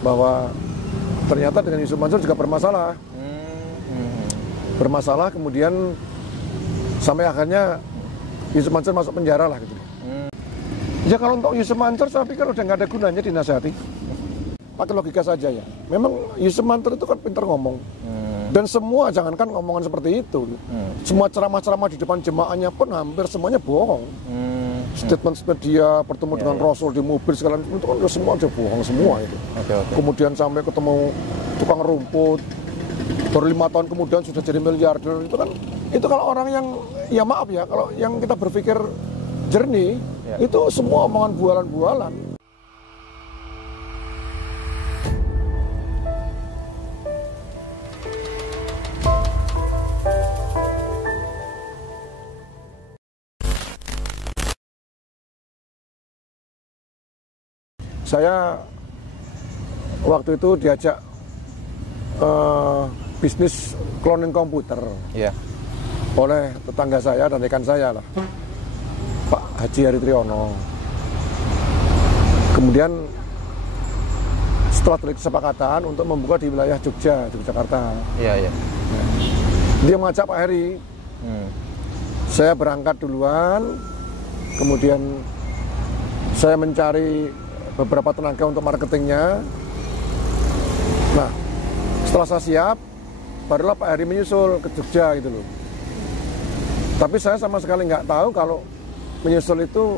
bahwa ternyata dengan Yusuf Mansur juga bermasalah. Bermasalah kemudian sampai akhirnya Yusuf Mansur masuk penjara lah gitu. Ya kalau untuk Yusuf Mansur saya pikir udah nggak ada gunanya dinasihati. Pakai logika saja ya. Memang Yusuf Mansur itu kan pintar ngomong. Dan semua jangankan ngomongan seperti itu. Semua ceramah-ceramah di depan jemaahnya pun hampir semuanya bohong. Statement dia bertemu dengan Rasul di mobil segala itu kan semua aja bohong semua itu. Kemudian sampai ketemu tukang rumput baru 5 tahun kemudian sudah jadi miliarder itu kalau orang yang ya maaf ya kalau yang kita berpikir jernih itu semua omongan bualan-bualan. Saya waktu itu diajak bisnis cloning komputer oleh tetangga saya dan rekan saya lah, Pak Haji Heri Triyono. Kemudian setelah terjadi kesepakatan untuk membuka di wilayah Yogyakarta. Dia mengajak Pak Heri. Saya berangkat duluan, kemudian saya mencari beberapa tenaga untuk marketingnya. Nah, setelah saya siap, barulah Pak Heri menyusul ke Jogja gitu loh. Tapi saya sama sekali nggak tahu kalau menyusul itu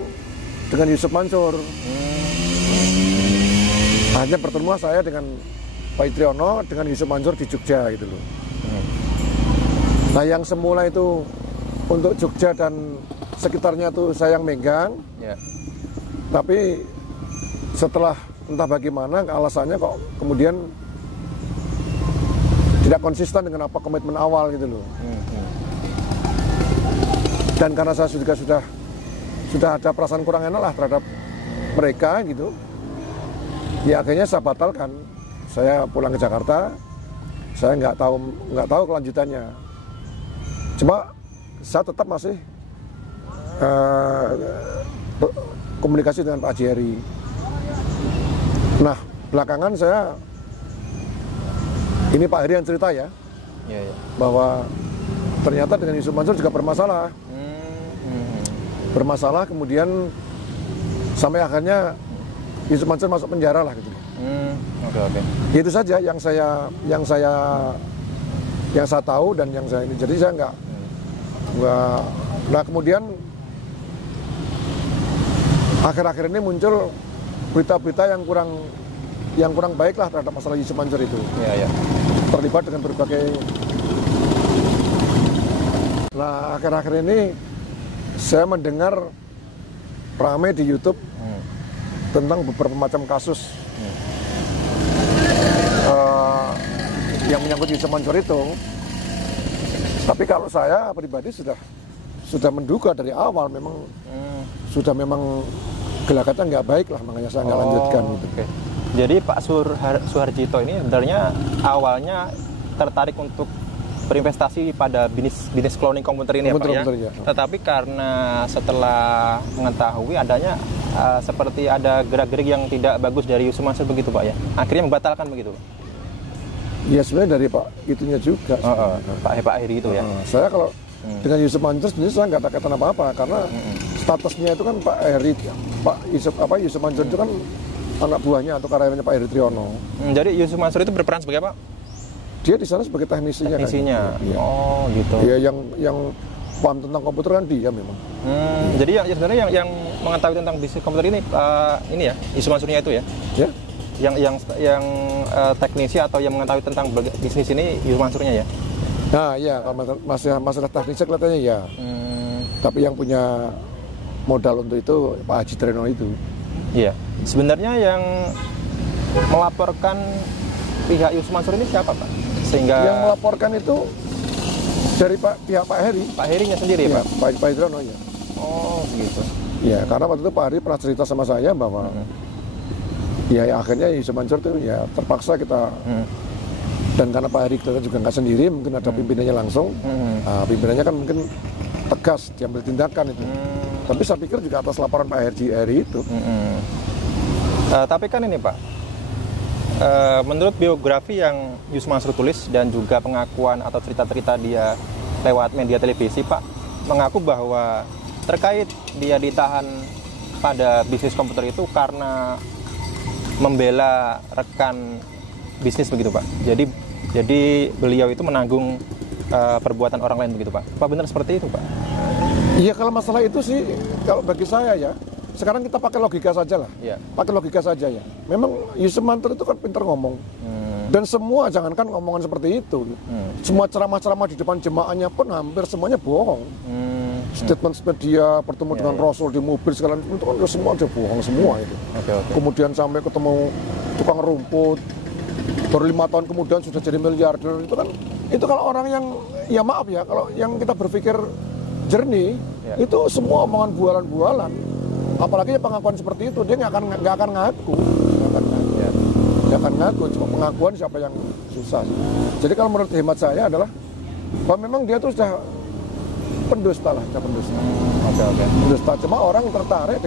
dengan Yusuf Mansur. Hanya bertemu saya dengan Pak Triyono dengan Yusuf Mansur di Jogja gitu loh. Nah, yang semula itu untuk Jogja dan sekitarnya tuh saya yang megang. Tapi setelah entah bagaimana alasannya kok kemudian tidak konsisten dengan apa komitmen awal gitu loh. Dan karena saya juga sudah ada perasaan kurang enak lah terhadap mereka gitu. Ya akhirnya saya batalkan. Saya pulang ke Jakarta. Saya nggak tahu kelanjutannya. Cuma saya tetap masih komunikasi dengan Pak Haji Heri. Nah, belakangan ini Pak Heri yang cerita ya, bahwa ternyata dengan Yusuf Mansur juga bermasalah. Bermasalah kemudian sampai akhirnya Yusuf Mansur masuk penjara lah gitu. Itu saja yang saya tahu dan yang saya ini. Jadi saya nggak. Nah kemudian akhir-akhir ini muncul berita-berita yang kurang baik lah terhadap masalah Yusuf Mansur itu. Terlibat dengan berbagai. Nah akhir-akhir ini saya mendengar ramai di YouTube tentang beberapa macam kasus yang menyangkut Yusuf Mansur itu. Tapi kalau saya pribadi sudah menduga dari awal memang gelagatnya nggak baik lah, makanya saya nggak lanjutkan gitu. Jadi Pak Suharjito ini sebenarnya awalnya tertarik untuk berinvestasi pada bisnis cloning komputer ini ya Pak ya. Tetapi karena setelah mengetahui adanya seperti ada gerak-gerik yang tidak bagus dari Yusuf Mansur begitu Pak ya, akhirnya membatalkan begitu Pak. Ya sebenarnya dari Pak itunya juga. Pak Heri itu ya. Saya kalau dengan Yusuf Mansur sebenarnya saya nggak ada kaitan apa-apa karena statusnya itu kan Pak Heri, Yusuf Mansur itu kan anak buahnya atau karyawannya Pak Heri Triyono. Jadi Yusuf Mansur itu berperan sebagai apa? Dia di sana sebagai teknisinya. Kan? Oh gitu. Dia yang paham tentang komputer kan dia memang. Jadi sebenarnya yang mengetahui tentang bisnis komputer ini ya Yusuf Mansurnya itu ya. Yang teknisi atau yang mengetahui tentang bisnis ini Yusuf Mansurnya ya. Nah ya kalau masalah teknisnya kelihatannya ya. Tapi yang punya modal untuk itu Pak Haji Triyono itu. Iya. Sebenarnya yang melaporkan pihak Yusuf Mansur ini siapa Pak? Sehingga yang melaporkan itu dari pihak Pak Heri. Pak Herinya sendiri ya, Pak? Pak Triyono ya. Oh begitu. Ya karena waktu itu Pak Heri pernah cerita sama saya bahwa ya akhirnya Yusuf Mansur itu ya terpaksa kita dan karena Pak Heri kita juga nggak sendiri, mungkin ada pimpinannya langsung. Nah, pimpinannya kan mungkin tegas diambil tindakan itu. Tapi saya pikir juga atas laporan Pak Heri itu. Tapi kan ini Pak, menurut biografi yang Yusuf Mansur tulis dan juga pengakuan atau cerita-cerita dia lewat media televisi, Pak, mengaku bahwa terkait dia ditahan pada bisnis komputer itu karena membela rekan bisnis begitu, Pak. Jadi beliau itu menanggung perbuatan orang lain begitu, Pak. Apa benar seperti itu, Pak? Iya, kalau masalah itu sih, kalau bagi saya ya, sekarang kita pakai logika saja lah. Ya. Pakai logika saja ya. Memang Yusuf Mansur itu kan pintar ngomong. Dan semua, jangankan ngomongan seperti itu. Semua ceramah-ceramah di depan jemaahnya pun hampir semuanya bohong. Statement dia bertemu dengan Rasul di mobil segala itu kan semua udah bohong semua itu. Okay. Kemudian sampai ketemu tukang rumput, baru 5 tahun kemudian sudah jadi miliarder. Itu kalau orang yang, ya maaf ya, kalau yang kita berpikir jernih, itu semua omongan bualan-bualan. Apalagi pengakuan seperti itu, dia nggak akan ngaku. Nggak akan ngaku, cuma pengakuan siapa yang susah. Jadi kalau menurut hemat saya adalah bahwa memang dia tuh sudah pendusta lah, pendusta. Oke. Pendusta, cuma orang tertarik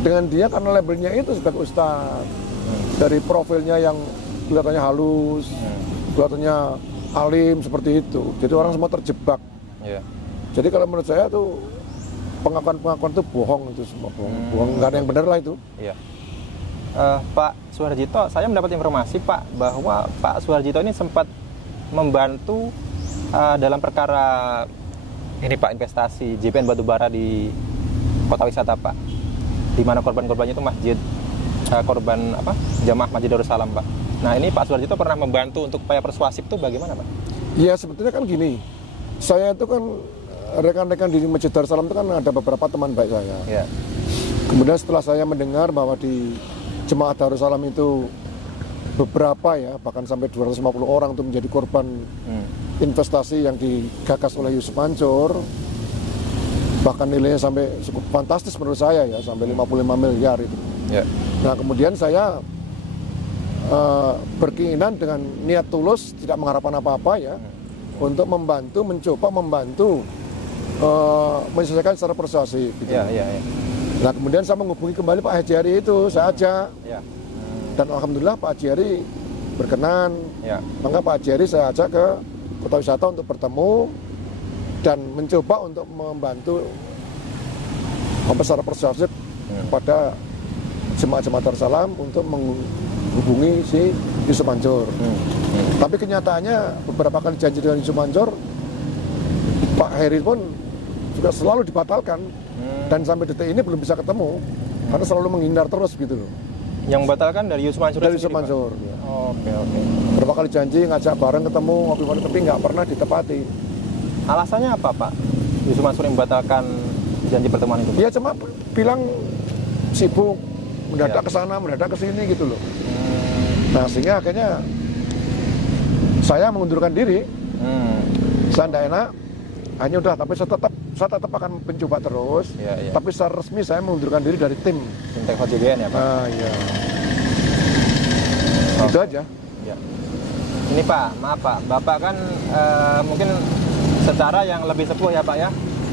dengan dia karena labelnya itu sebagai ustaz. Dari profilnya yang kelihatannya halus, kelihatannya alim seperti itu. Jadi orang semua terjebak. Jadi kalau menurut saya tuh pengakuan-pengakuan itu bohong, itu semua bohong. Nggak ada yang benar lah itu. Iya. Pak Suharjito, saya mendapat informasi, Pak, bahwa Pak Suharjito ini sempat membantu dalam perkara ini, Pak, investasi JPN Batubara di kota wisata, Pak, di mana korban-korbannya itu masjid korban jamaah Masjid Darussalam, Pak. Nah, ini Pak Suharjito pernah membantu untuk upaya persuasif itu bagaimana, Pak? Iya, sebetulnya kan gini, saya itu kan rekan-rekan di Masjid Darussalam itu kan ada beberapa teman baik saya. Ya. Kemudian setelah saya mendengar bahwa di Jemaah Darussalam itu beberapa ya, bahkan sampai 250 orang itu menjadi korban investasi yang digagas oleh Yusuf Mansur, bahkan nilainya sampai cukup fantastis menurut saya ya, sampai 55 miliar itu. Ya. Nah, kemudian saya berkeinginan dengan niat tulus, tidak mengharapkan apa-apa ya, untuk mencoba membantu menyelesaikan secara persuasif gitu. Ya. Nah, kemudian saya menghubungi kembali Pak Haji Hari itu, saya ajak. Dan alhamdulillah Pak Haji Hari berkenan. Maka Pak Haji Hari saya ajak ke kota wisata untuk bertemu dan mencoba untuk membantu secara persuasif kepada jemaah-jemaah Darussalam untuk menghubungi si Yusuf Mansur. Tapi kenyataannya beberapa kali janji dengan Yusuf Mansur, Pak Heri pun juga selalu dibatalkan. Dan sampai detik ini belum bisa ketemu karena selalu menghindar terus gitu loh. Yang membatalkan dari Yusuf Mansur? Dari Yusuf Mansur. Oke. Berapa kali janji ngajak bareng ketemu ngopi-ngopi tapi nggak pernah ditepati. Alasannya apa, Pak? Yusuf Mansur yang membatalkan janji pertemuan itu, Pak? Ya cuma bilang sibuk, mendadak ke sana, mendadak ke sini gitu loh. Nah, sehingga akhirnya saya mengundurkan diri. Saya tidak enak. Hanya udah, tapi saya tetap akan mencoba terus. Tapi secara resmi saya mengundurkan diri dari tim Tekno JBN ya, Pak? Iya. Itu aja. Ya. Ini Pak, maaf Pak, Bapak kan mungkin secara yang lebih sepuh ya Pak ya,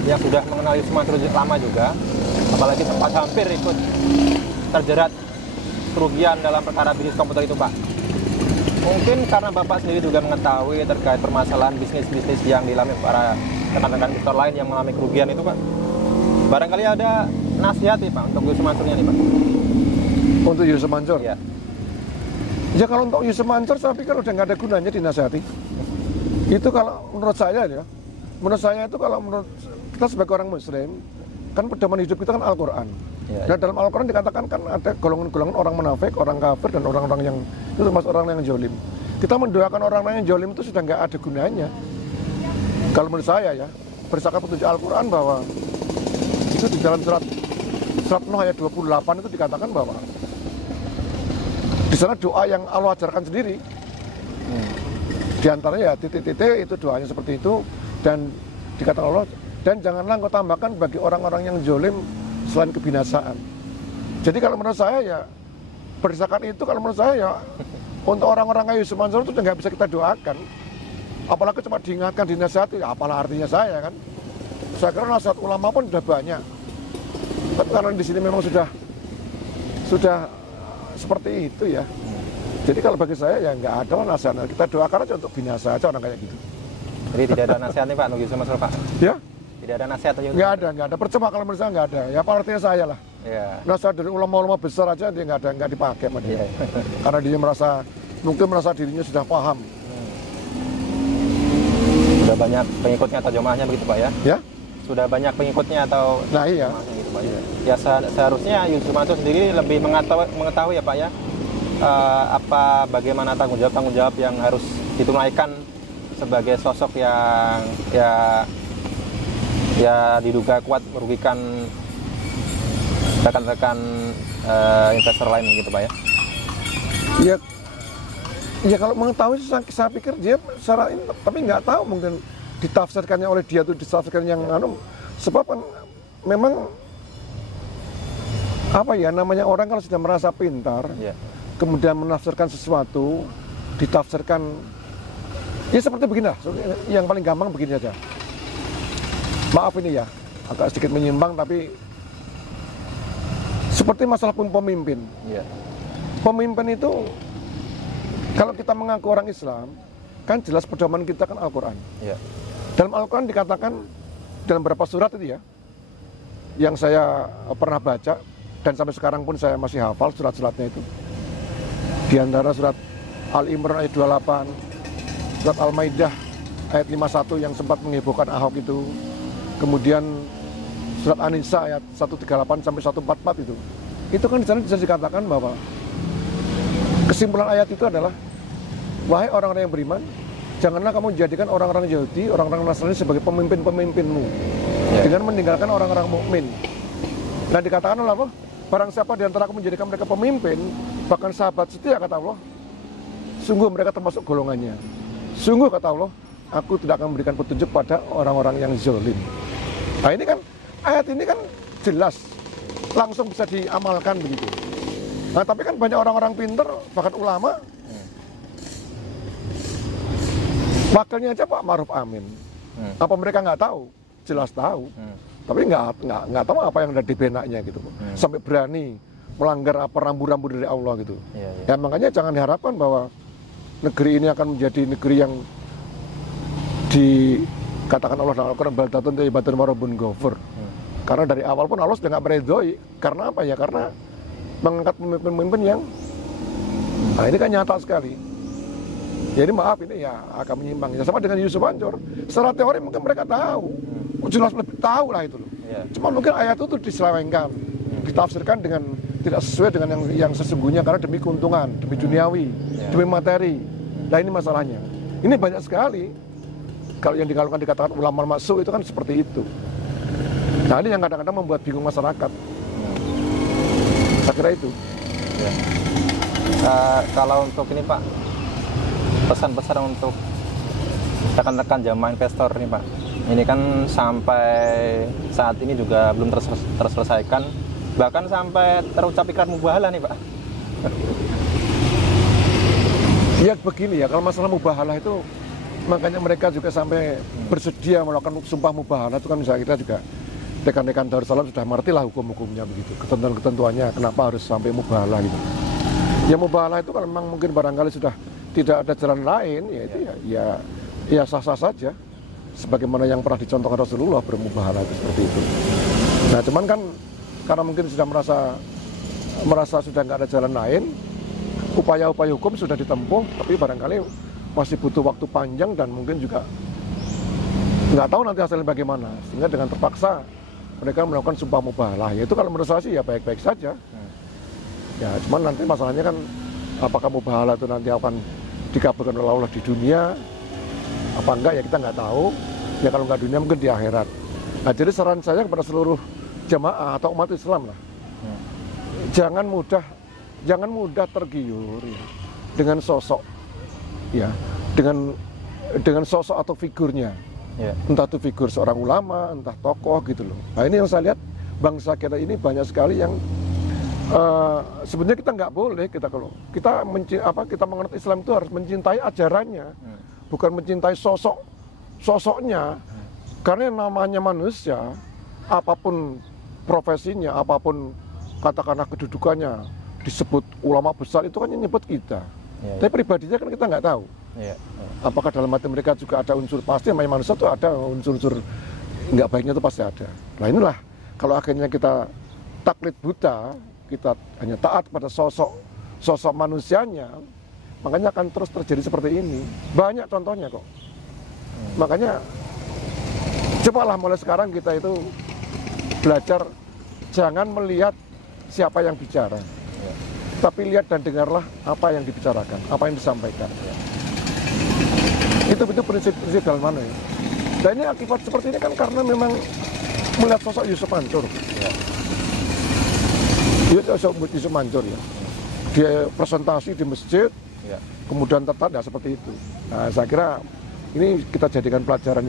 yang sudah mengenal Yusuf Mansur lama juga, apalagi sempat hampir ikut terjerat kerugian dalam perkara bisnis komputer itu, Pak. Mungkin karena Bapak sendiri juga mengetahui terkait permasalahan bisnis-bisnis yang dialami para rekan-rekan investor lain yang mengalami kerugian itu, Pak. Barangkali ada nasihat nih, Pak, untuk Yusuf Mansurnya nih, Pak. Untuk Yusuf Mansur? Ya. Ya kalau untuk Yusuf Mansur saya pikir udah nggak ada gunanya dinasihati. Itu kalau menurut saya ya. Menurut saya itu kalau menurut kita sebagai orang Muslim, kan pedoman hidup kita kan Al-Quran. Nah dalam Al-Quran dikatakan kan ada golongan-golongan orang munafik, orang kafir, dan orang-orang yang itu termasuk orang yang jolim. Kita mendoakan orang-orang yang jolim itu sudah nggak ada gunanya. Kalau menurut saya ya, berdasarkan petunjuk Al-Quran bahwa itu di dalam surat Nuh ayat 28 itu dikatakan bahwa di sana doa yang Allah ajarkan sendiri. Di antaranya ya titik-titik itu doanya seperti itu, dan dikatakan Allah, dan janganlah engkau tambahkan bagi orang-orang yang jolim selain kebinasaan. Jadi kalau menurut saya ya, berdasarkan itu kalau menurut saya ya, untuk orang-orang kayak Yusuf Mansur itu nggak bisa kita doakan. Apalagi cuma diingatkan, dinasihati, ya apalah artinya saya kan. Saya kira nasihat ulama pun sudah banyak. Tapi karena di sini memang sudah seperti itu ya. Jadi kalau bagi saya ya nggak ada lah nasihat. Kita doakan aja untuk binasa aja orang kayak gitu. Jadi tidak ada nasihat nih Pak untuk Yusuf Mansur Pak? Ya? Tidak ada nasihat aja? Nggak ada. Percuma kalau menurut saya nggak ada. Ya apa artinya saya lah. Ya. Nasihat dari ulama-ulama besar aja dia nggak dipakai sama dia. Karena dia mungkin merasa dirinya sudah paham. Sudah banyak pengikutnya atau jemaahnya begitu Pak ya? Ya? Sudah banyak pengikutnya atau nah iya. Gitu, Pak, ya. Ya seharusnya Yusuf Mansur sendiri lebih mengetahui ya Pak ya, bagaimana tanggung jawab yang harus ditunaikan sebagai sosok yang ya diduga kuat merugikan rekan-rekan investor lain gitu Pak ya. Ya kalau mengetahui saya pikir dia secara ini, tapi nggak tahu mungkin ditafsirkannya oleh dia tuh ditafsirkan yang sebab kan memang apa ya namanya orang kalau sudah merasa pintar kemudian menafsirkan sesuatu ditafsirkan ya seperti begini lah, yang paling gampang begini aja. Maaf ini ya agak sedikit menyimpang tapi seperti masalah pemimpin. Pemimpin itu kalau kita mengaku orang Islam, kan jelas pedoman kita kan Al-Quran. Dalam Al-Quran dikatakan dalam beberapa surat itu ya, yang saya pernah baca dan sampai sekarang pun saya masih hafal surat-suratnya itu. Di antara surat Al-Imran ayat 28, surat Al-Maidah ayat 51 yang sempat menghebohkan Ahok itu, kemudian surat An-Nisa ayat 138 sampai 144 itu. Itu kan di sana bisa dikatakan bahwa kesimpulan ayat itu adalah, wahai orang-orang yang beriman, janganlah kamu jadikan orang-orang Yahudi, orang-orang Nasrani sebagai pemimpin-pemimpinmu dengan meninggalkan orang-orang mukmin. Nah dikatakan oleh Allah, barang siapa di antara kamu menjadikan mereka pemimpin, bahkan sahabat setia kata Allah, sungguh mereka termasuk golongannya. Sungguh kata Allah, aku tidak akan memberikan petunjuk pada orang-orang yang zalim. Nah ini kan, ayat ini kan jelas, langsung bisa diamalkan begitu. Nah tapi kan banyak orang-orang pinter, bahkan ulama, wakilnya aja Pak Ma'ruf Amin. Apa mereka nggak tahu? Jelas tahu. Tapi nggak tahu apa yang ada di benaknya gitu. Sampai berani melanggar apa rambu-rambu dari Allah gitu. Ya makanya jangan diharapkan bahwa negeri ini akan menjadi negeri yang dikatakan Allah dalam Al-Quran baldatun thayyibatun wa rabbun ghafur. Karena dari awal pun Allah sudah nggak meridhoi. Karena apa ya? Karena mengangkat pemimpin-pemimpin yang ini kan nyata sekali. Jadi maaf ini ya agak menyimpang. Ya, sama dengan Yusuf Mansur. Secara teori mungkin mereka tahu, jelas lebih tahu lah itu loh. Cuma mungkin ayat itu diselewengkan, ditafsirkan dengan tidak sesuai dengan yang sesungguhnya karena demi keuntungan, demi duniawi, demi materi. Nah ini masalahnya. Ini banyak sekali. Kalau yang dikatakan ulama masuk itu kan seperti itu. Nah ini yang kadang-kadang membuat bingung masyarakat. Saya kira itu. Kalau untuk ini Pak, pesan-pesan untuk rekan-rekan jamaah investor nih Pak. Ini kan sampai saat ini juga belum terselesaikan, bahkan sampai terucap ikrar mubahalah nih Pak. Ya begini ya, kalau masalah mubahalah itu makanya mereka juga sampai bersedia melakukan sumpah mubahalah itu kan misalnya kita juga rekan-rekan Darussalam sudah mengerti lah hukum-hukumnya begitu, ketentuan-ketentuannya kenapa harus sampai mubahalah gitu. Ya mubahalah itu kalau memang mungkin barangkali sudah tidak ada jalan lain, ya itu ya sah-sah saja. Sebagaimana yang pernah dicontohkan Rasulullah bermubahalah itu seperti itu. Nah cuman kan karena mungkin sudah merasa sudah nggak ada jalan lain, upaya-upaya hukum sudah ditempuh, tapi barangkali masih butuh waktu panjang dan mungkin juga nggak tahu nanti hasilnya bagaimana. Sehingga dengan terpaksa mereka melakukan sumpah mubahalah. Ya itu kalau menurut saya sih ya baik-baik saja. Ya cuman nanti masalahnya kan apakah mubahalah itu nanti akan dikabulkan oleh Allah di dunia apa enggak ya kita nggak tahu. Ya kalau nggak dunia mungkin di akhirat. Nah jadi saran saya kepada seluruh jamaah atau umat Islam lah, jangan mudah tergiur ya, dengan sosok ya, dengan sosok atau figurnya. Entah itu figur seorang ulama, entah tokoh gitu loh. Nah ini yang saya lihat bangsa kita ini banyak sekali yang sebenarnya kita nggak boleh kalau kita mengerti Islam itu harus mencintai ajarannya, bukan mencintai sosoknya. Karena yang namanya manusia, apapun profesinya, apapun katakanlah kedudukannya, disebut ulama besar itu kan yang nyebut kita. Ya, ya. Tapi pribadinya kan kita nggak tahu. Ya, ya. Apakah dalam hati mereka juga ada unsur, pasti namanya manusia itu ada unsur-unsur nggak baiknya itu pasti ada. Nah inilah kalau akhirnya kita taklid buta, kita hanya taat pada sosok manusianya, makanya akan terus terjadi seperti ini. Banyak contohnya kok. Makanya cobalah mulai sekarang kita itu belajar jangan melihat siapa yang bicara, tapi lihat dan dengarlah apa yang dibicarakan, apa yang disampaikan. Itu prinsip-prinsip dalam mana ya. Dan ini akibat seperti ini kan karena memang melihat sosok Yusuf Mansur. Yusuf Mansur ya. Dia presentasi di masjid, kemudian tertanda seperti itu. Nah, saya kira ini kita jadikan pelajaran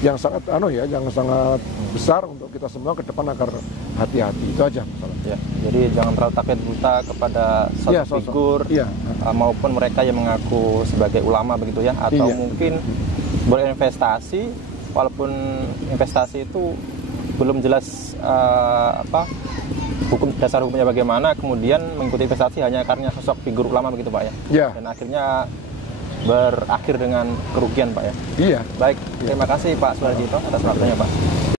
yang sangat yang sangat besar untuk kita semua ke depan agar hati-hati. Itu aja masalah. Ya, jadi jangan terlalu takut buta kepada sosok figur maupun mereka yang mengaku sebagai ulama begitu ya, atau mungkin berinvestasi walaupun investasi itu belum jelas dasar hukumnya bagaimana, kemudian mengikuti investasi hanya karena sosok figur ulama begitu Pak ya. Dan akhirnya berakhir dengan kerugian Pak ya. Iya. Baik, terima kasih Pak Suharjito atas waktunya Pak.